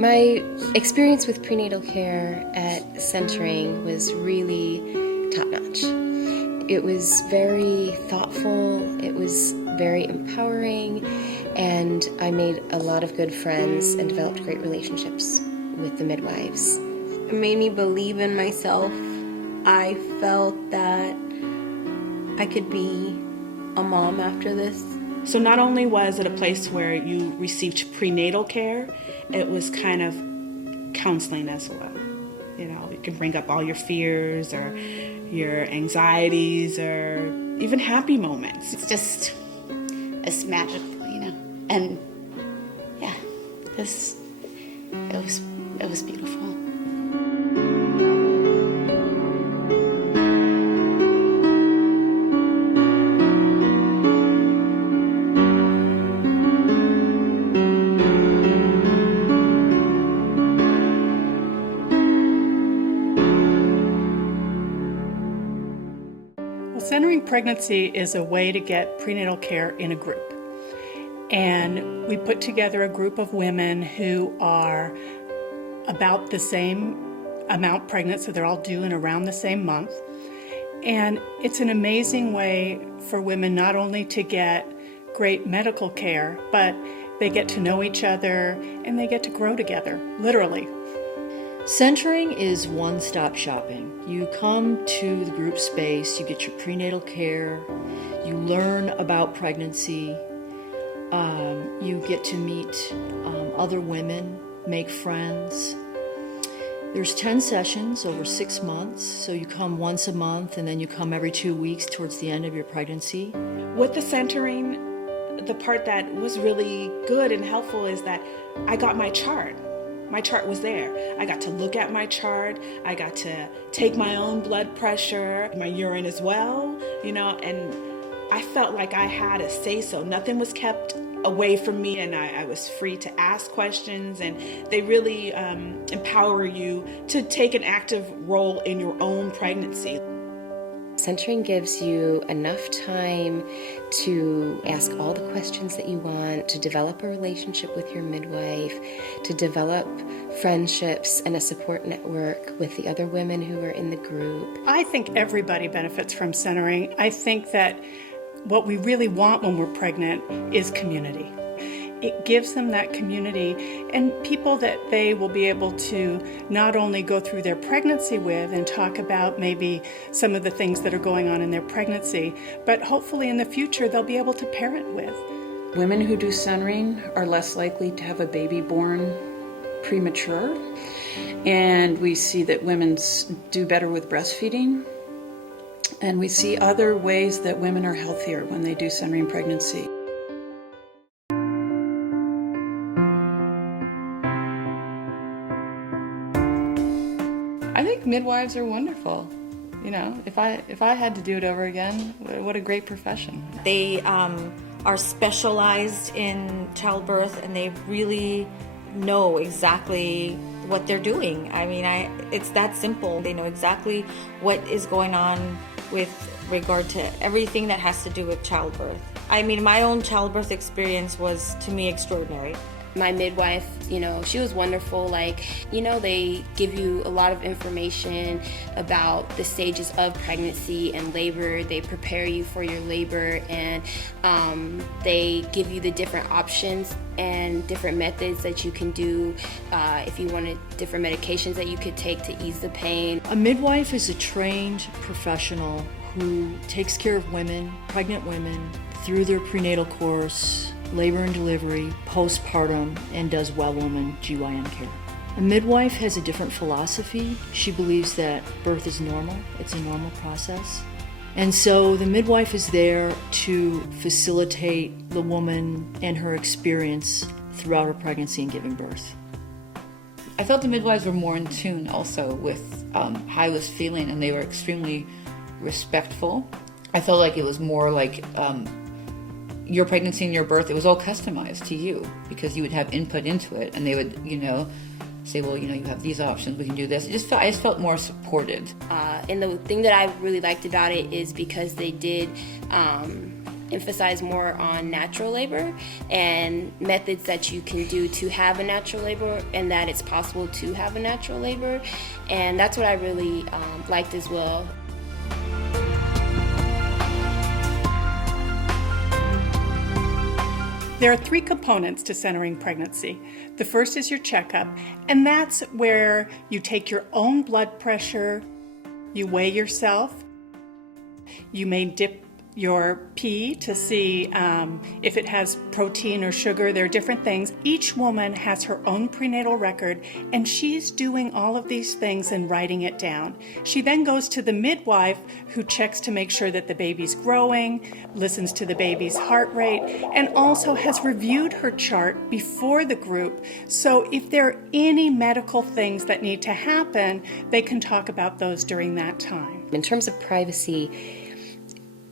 My experience with prenatal care at Centering was really top-notch. It was very thoughtful, it was very empowering, and I made a lot of good friends and developed great relationships with the midwives. It made me believe in myself. I felt that I could be a mom after this. So not only was it a place where you received prenatal care, it was kind of counseling as well. You know, you can bring up all your fears or your anxieties or even happy moments. It's magical, you know. And yeah, it was beautiful. Centering Pregnancy is a way to get prenatal care in a group. And we put together a group of women who are about the same amount pregnant, so they're all due in around the same month. And it's an amazing way for women not only to get great medical care, but they get to know each other and they get to grow together, literally. Centering is one-stop shopping. You come to the group space, you get your prenatal care, you learn about pregnancy, you get to meet other women, make friends. There's 10 sessions over 6 months, so you come once a month and then you come every 2 weeks towards the end of your pregnancy. With the centering, the part that was really good and helpful is that I got my chart. My chart was there. I got to look at my chart. I got to take my own blood pressure, my urine as well, you know, and I felt like I had a say-so. Nothing was kept away from me, and I was free to ask questions, and they really empower you to take an active role in your own pregnancy. Centering gives you enough time to ask all the questions that you want, to develop a relationship with your midwife, to develop friendships and a support network with the other women who are in the group. I think everybody benefits from centering. I think that what we really want when we're pregnant is community. It gives them that community and people that they will be able to not only go through their pregnancy with and talk about maybe some of the things that are going on in their pregnancy, but hopefully in the future they'll be able to parent with. Women who do centering are less likely to have a baby born premature, and we see that women do better with breastfeeding, and we see other ways that women are healthier when they do centering pregnancy. I think midwives are wonderful. You know, if I had to do it over again, what a great profession. They are specialized in childbirth, and they really know exactly what they're doing. I mean, it's that simple. They know exactly what is going on with regard to everything that has to do with childbirth. I mean, my own childbirth experience was, to me, extraordinary. My midwife, she was wonderful. They give you a lot of information about the stages of pregnancy and labor. They prepare you for your labor, and they give you the different options and different methods that you can do if you wanted different medications that you could take to ease the pain. A midwife is a trained professional who takes care of women, pregnant women, through their prenatal course, labor and delivery, postpartum, and does well woman GYN care. A midwife has a different philosophy. She believes that birth is normal. It's a normal process. And so the midwife is there to facilitate the woman and her experience throughout her pregnancy and giving birth. I felt the midwives were more in tune also with how I was feeling, and they were extremely respectful. I felt like it was more like your pregnancy and your birth, it was all customized to you because you would have input into it, and they would, say, well, you have these options, we can do this. I just felt more supported. And the thing that I really liked about it is because they did emphasize more on natural labor and methods that you can do to have a natural labor, and that it's possible to have a natural labor. And that's what I really liked as well. There are 3 components to centering pregnancy. The first is your checkup, and that's where you take your own blood pressure, you weigh yourself, you may dip your pee to see if it has protein or sugar. There are different things. Each woman has her own prenatal record, and she's doing all of these things and writing it down. She then goes to the midwife, who checks to make sure that the baby's growing, listens to the baby's heart rate, and also has reviewed her chart before the group. So if there are any medical things that need to happen, they can talk about those during that time. In terms of privacy,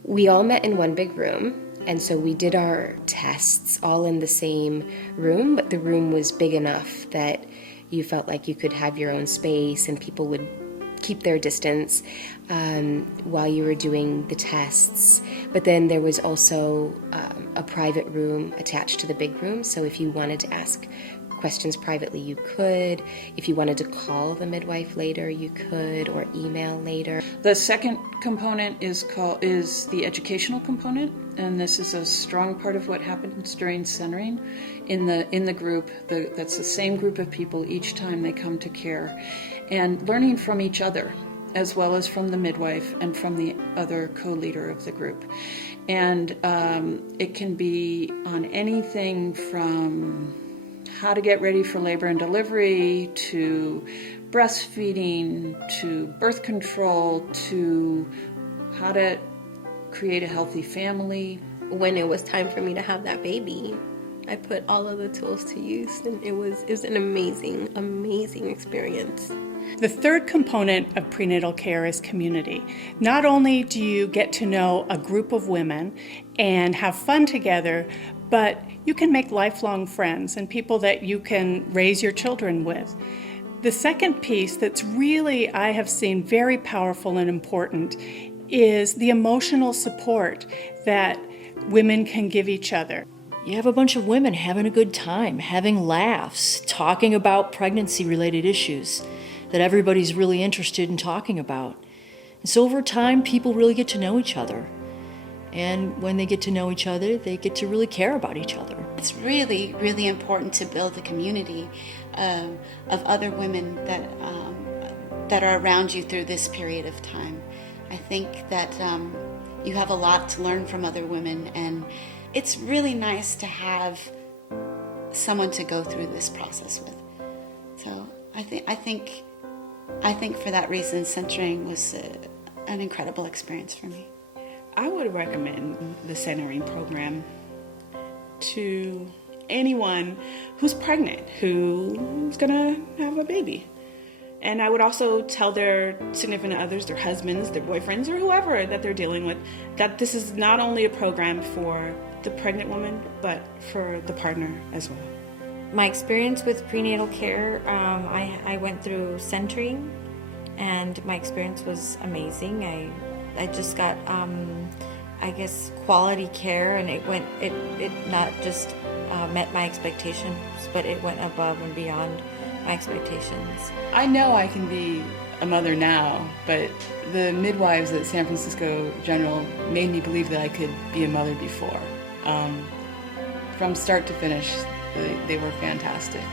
we all met in one big room, and so we did our tests all in the same room, but the room was big enough that you felt like you could have your own space and people would keep their distance while you were doing the tests. But then there was also a private room attached to the big room, so if you wanted to ask questions privately, you could. If you wanted to call the midwife later, you could, or email later. The second component is the educational component, and this is a strong part of what happens during centering in the group. That's the same group of people each time they come to care, and learning from each other, as well as from the midwife and from the other co-leader of the group. And it can be on anything from how to get ready for labor and delivery, to breastfeeding, to birth control, to how to create a healthy family. When it was time for me to have that baby, I put all of the tools to use, and it was an amazing experience. The third component of prenatal care is community. Not only do you get to know a group of women and have fun together, but you can make lifelong friends and people that you can raise your children with. The second piece that's really, I have seen, very powerful and important is the emotional support that women can give each other. You have a bunch of women having a good time, having laughs, talking about pregnancy-related issues that everybody's really interested in talking about. And so over time, people really get to know each other. And when they get to know each other, they get to really care about each other. It's really, really important to build a community of other women that are around you through this period of time. I think that you have a lot to learn from other women, and it's really nice to have someone to go through this process with. So I think for that reason, centering was an incredible experience for me. I would recommend the centering program to anyone who's pregnant, who's gonna have a baby. And I would also tell their significant others, their husbands, their boyfriends, or whoever that they're dealing with, that this is not only a program for the pregnant woman, but for the partner as well. My experience with prenatal care, I went through centering, and my experience was amazing. I just got, quality care, and it not just met my expectations, but it went above and beyond my expectations. I know I can be a mother now, but the midwives at San Francisco General made me believe that I could be a mother before. From start to finish, they were fantastic.